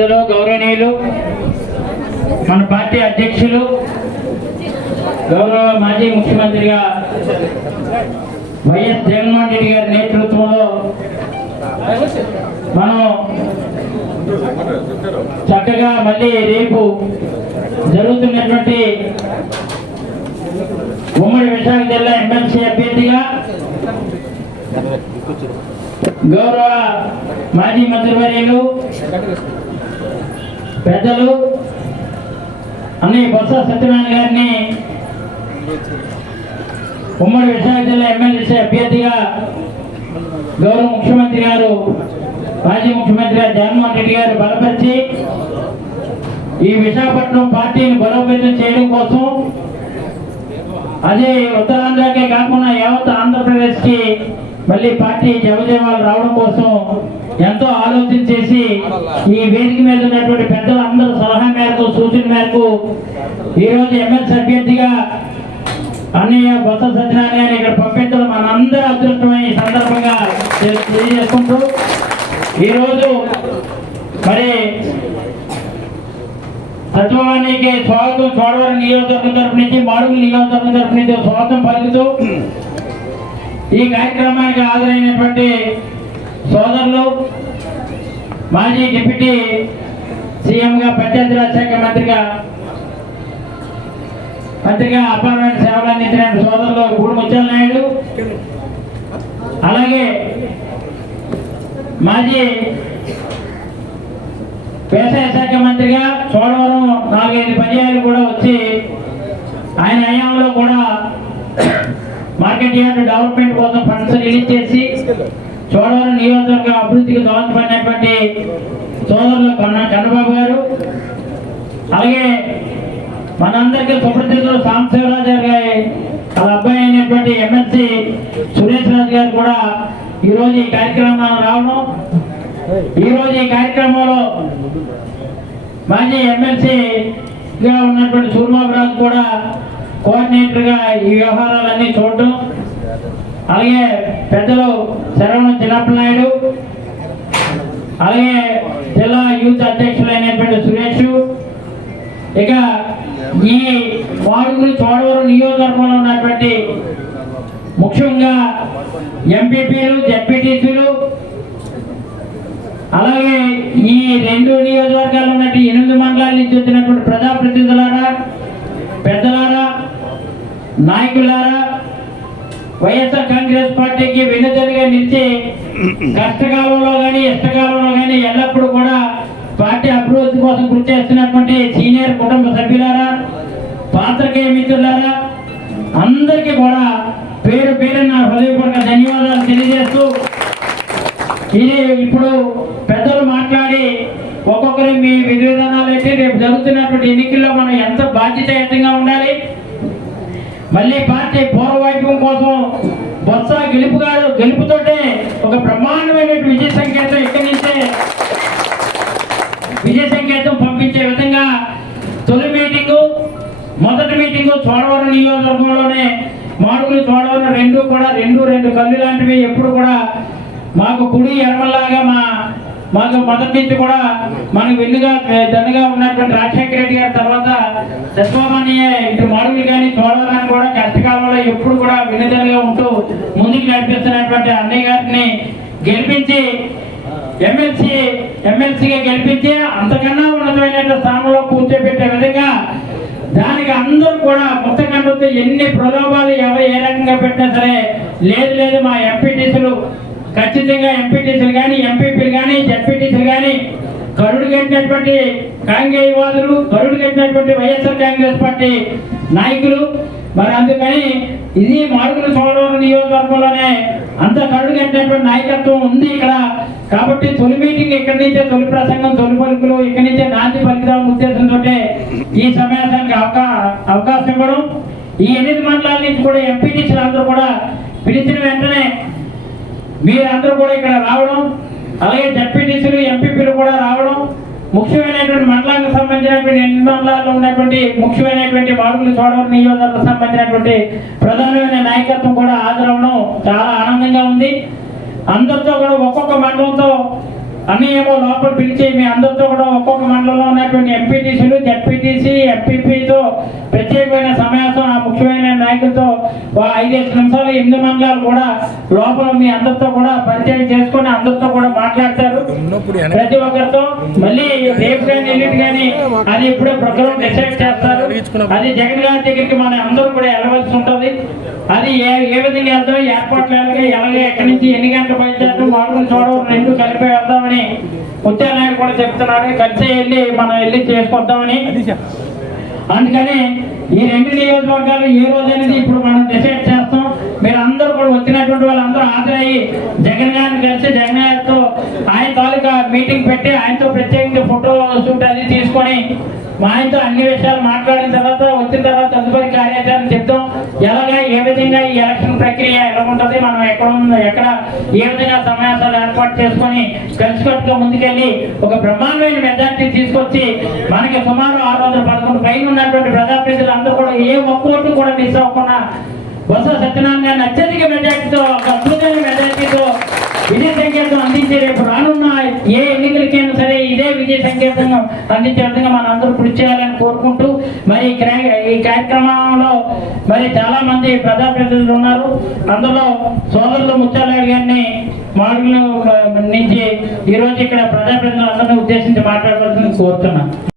పెద్దలు గౌరవనీయులు మన పార్టీ అధ్యక్షులు గౌరవ మాజీ ముఖ్యమంత్రిగా వైఎస్ జగన్మోహన్ రెడ్డి గారి నేతృత్వంలో మనం చక్కగా మళ్ళీ రేపు జరుగుతున్నటువంటి ఉమ్మడి విశాఖ జిల్లా ఎమ్మెల్సీ అభ్యర్థిగా గౌరవ మాజీ మంత్రివర్యులు పెద్దలు అన్నీ బొత్స సత్యనారాయణ గారిని ఉమ్మడి విశాఖ జిల్లా ఎమ్మెల్యే అభ్యర్థిగా గౌరవ ముఖ్యమంత్రి గారు మాజీ ముఖ్యమంత్రి గారు జగన్మోహన్ రెడ్డి గారు బలపరిచి ఈ విశాఖపట్నం పార్టీని బలోపేతం చేయడం కోసం అదే ఉత్తరాంధ్రకే కాకుండా యావత్ ఆంధ్రప్రదేశ్కి మళ్ళీ పార్టీ జవజయవాలు రావడం కోసం ఎంతో ఆలోచన చేసి ఈ వేదిక మీద ఉన్నటువంటి పెద్దలందరూ సలహా మేరకు సూచన మేరకు ఈరోజు ఎమ్మెల్సీ అభ్యర్థిగా అన్నయ్య బొత్స సత్యనారాయణ ఇక్కడ పంపించడం మనందరూ అదృష్టమైన ఈ సందర్భంగా తెలియజేసుకుంటూ ఈరోజు మరి సచివాలయానికి స్వాగతం చోడవరం నియోజకవర్గం తరపు నుంచి మాడుగుల నియోజకవర్గం తరపు నుంచి స్వాగతం పలుకుతూ ఈ కార్యక్రమానికి హాజరైనటువంటి సోదరులు మాజీ డిప్యూటీ సీఎంగా పంచాయతీరాజ్ శాఖ మంత్రిగా మంత్రిగా అపార్ట్మెంట్ సేవలు అందించిన సోదరులు గూడు ముత్యాల నాయుడు అలాగే మాజీ వ్యవసాయ శాఖ మంత్రిగా చోడవరం నాలుగైదు పర్యాయాలు కూడా వచ్చి ఆయన హయాంలో కూడా మార్కెట్ యార్డ్ డెవలప్మెంట్ కోసం ఫండ్స్ రిలీజ్ చేసి చోడవరం నియోజకవర్గ అభివృద్ధికి దోహదపడినటువంటి సోదరులు కన్నా చంద్రబాబు గారు అలాగే మనందరికీ సుప్రసిద్ధులు సాంబశివరాజు గారి వాళ్ళ అబ్బాయి అయినటువంటి ఎమ్మెల్సీ సురేష్ రాజు గారు కూడా ఈరోజు ఈ కార్యక్రమాలు రావడం. ఈరోజు ఈ కార్యక్రమంలో మాజీ ఎమ్మెల్సీగా ఉన్నటువంటి సూర్యబాబు రాజు కూడా కోఆర్డినేటర్గా ఈ వ్యవహారాలన్నీ చూడటం అలాగే పెద్దలు శరవణ చిన్నప్ప నాయుడు అలాగే జిల్లా యూత్ అధ్యక్షులైనటువంటి సురేష్. ఇక ఈ వాడుకుని చోడవరం నియోజకవర్గంలో ఉన్నటువంటి ముఖ్యంగా ఎంపీపీలు జడ్పీటీసీలు అలాగే ఈ రెండు నియోజకవర్గాలు ఉన్నటువంటి ఎనిమిది మండలాల నుంచి వచ్చినటువంటి ప్రజాప్రతినిధులారా పెద్దలారా నాయకులారా వైఎస్ఆర్ కాంగ్రెస్ పార్టీకి వెన్నుదన్నుగా నిలిచి కష్టకాలంలో కానీ ఇష్టకాలంలో కానీ ఎల్లప్పుడూ కూడా పార్టీ అభివృద్ధి కోసం కృషి చేస్తున్నటువంటి సీనియర్ కుటుంబ సభ్యులారా పాత్రికేయ మిత్రులారా అందరికీ కూడా పేరు పేరు నా హృదయపూర్వక ధన్యవాదాలు తెలియజేస్తూ ఇది ఇప్పుడు పెద్దలు మాట్లాడి ఒక్కొక్కరి మీ విధి విధానాలు అయితే రేపు జరుగుతున్నటువంటి ఎన్నికల్లో మనం ఎంత బాధ్యతాయుతంగా ఉండాలి మళ్ళీ పార్టీ పూర్వవైభవం కోసం బొత్స గెలుపుగా గెలుపుతోటే ఒక బ్రహ్మాండమైన విజయ సంకేతం ఇక్కడి నుంచే? విజయ సంకేతం పంపించే విధంగా తొలి మీటింగు మొదటి మీటింగు చోడవరం నియోజకవర్గంలోనే మాడుగులు చోడవరం రెండు కూడా రెండు రెండు కళ్ళు లాంటివి ఎప్పుడు కూడా మాకు కుడి ఎడమలాగా మా మాకు మొదటి నుంచి కూడా మనకు వెన్నుగా దండగా ఉన్నటువంటి రాజశేఖర రెడ్డి గారి తర్వాత సత్వమణియే ఇటు మాడుగులు కానీ చోడవరాన్ని కూడా కష్టకాలంలో ఎప్పుడు కూడా వెన్నుదలుగా ఉంటూ ముందుకు నడిపిస్తున్నటువంటి అన్నయ్య గారిని గెలిపించి ఎమ్మెల్సీ ఎమ్మెల్సీగా గెలిపించి అంతకన్నా ఉన్నతమైన స్థానంలో కూర్చోబెట్టే విధంగా దానికి అందరూ కూడా ముత్తకండ్లతో ఎన్ని ప్రలోభాలు ఎవరు ఏ రకంగా పెట్టినా సరే లేదు లేదు మా ఎంపీటీసీలు ఖచ్చితంగా ఎంపీటీసీలు కానీ ఎంపీపీలు కానీ జడ్పీటీసీలు కానీ కరుడు కట్టినటువంటి కాంగేయవాదులు కరుడు కట్టినటువంటి వైఎస్ఆర్ కాంగ్రెస్ పార్టీ నాయకులు. మరి అందుకని ఇది మాడుగుల చోడవరం నియోజకవర్గంలోనే అంత కరుడు కట్టినటువంటి నాయకత్వం ఉంది ఇక్కడ. కాబట్టి తొలి మీటింగ్ ఇక్కడి నుంచే తొలి ప్రసంగం తొలి పలుకులు ఇక్కడి నుంచే నాంది పలికిదాం ఉద్దేశంతో ఈ సమావేశానికి అవకా అవకాశం ఇవ్వడం. ఈ ఎనిమిది మండలాల నుంచి కూడా ఎంపీటీసీలు అందరూ కూడా పిలిచిన వెంటనే వీరందరూ కూడా ఇక్కడ రావడం అలాగే డెప్యూటీసులు ఎంపీపీలు కూడా రావడం ముఖ్యమైనటువంటి మండలానికి సంబంధించినటువంటి ఎన్ని మండలాల్లో ఉన్నటువంటి ముఖ్యమైనటువంటి వార్డులు చోడవరం నియోజకవర్గం సంబంధించినటువంటి ప్రధానమైన నాయకత్వం కూడా హాజరవడం చాలా ఆనందంగా ఉంది. అందరితో కూడా ఒక్కొక్క మండలంతో అన్ని ఏమో లోపల పిలిచి మీ అందరితో కూడా ఒక్కొక్క మండలంలో ఉన్నటువంటి ఎంపీటీసీలు జెడ్పీటీసీ ఎంపీపీతో ప్రత్యేకమైన సమావేశం ఆ ముఖ్యమైన నాయకులతో ఐదు ఐదేసి నిమిషాలు ఎనిమిది మండలాలు కూడా లోపల మీ అందరితో కూడా పరిచయం చేసుకొని అందరితో కూడా మాట్లాడతారు. ప్రతి ఒక్కరితో మళ్ళీ రేపు కానీ ఎల్లుండి కానీ అది ఇప్పుడే ప్రోగ్రామ్ డిసైడ్ చేస్తారు. అది జగన్ గారి దగ్గరికి మనం అందరూ కూడా వెళ్ళవలసి ఉంటుంది. అది ఏ ఏ విధంగా వెళ్తాం ఏర్పాట్లు ఎలాగే ఎలాగే ఎక్కడి నుంచి ఎన్ని గంటల బయలుదేరడం మాటలు చూడడం రెండు కలిపి వెళ్దామని ముత్యాలనాయుడు కూడా చెప్తున్నాడు. కలిసి వెళ్ళి మనం వెళ్ళి చేసుకొద్దామని. అందుకని ఈ రెండు నియోజకవర్గాలు ఏ రోజు అనేది ఇప్పుడు మనం డిసైడ్ చేస్తాం. మీరు అందరూ కూడా వచ్చినటువంటి వాళ్ళందరూ హాజరయ్యి జగన్ గారిని కలిసి జగన్ గారితో ఆయన తాలూకా మీటింగ్ పెట్టి ఆయనతో ప్రత్యేకంగా ఫోటో షూట్ అది తీసుకొని మా ఆయనతో అన్ని విషయాలు మాట్లాడిన తర్వాత ఏ విధంగా ఈ ఎలక్షన్ ప్రక్రియ ఎలా ఉంటుంది మనం ఎక్కడ ఉందో ఎక్కడ ఏ విధంగా సమావేశాలు ఏర్పాటు చేసుకొని కలిసికట్టుగా ముందుకెళ్ళి ఒక బ్రహ్మాండమైన మెజార్టీ తీసుకొచ్చి మనకి సుమారు ఆరు వందల పదకొండు పైన ఉన్నటువంటి ప్రజాప్రతినిధులు అందరూ కూడా ఏ ఒక్క ఓటు కూడా మిస్ అవ్వకుండా బొత్స సత్యనారాయణ గారిని అత్యధిక మెజార్టీతో ఒక అద్భుతమైన మెజార్టీతో విజయ సంకేతం అందించే రేపు రానున్న ఏ సంకేతంగా అందించే విధంగా మనం అందరూ కృషి చేయాలని కోరుకుంటూ మరి ఈ క్రా- ఈ కార్యక్రమంలో మరి చాలా మంది ప్రజాప్రతినిధులు ఉన్నారు. అందులో సోదరులు ముత్యాలయ్య గారిని మాడుగుల నుంచి ఈ రోజు ఇక్కడ ప్రజాప్రతినిధులు అందరినీ ఉద్దేశించి మాట్లాడవలసింది కోరుతున్నాను.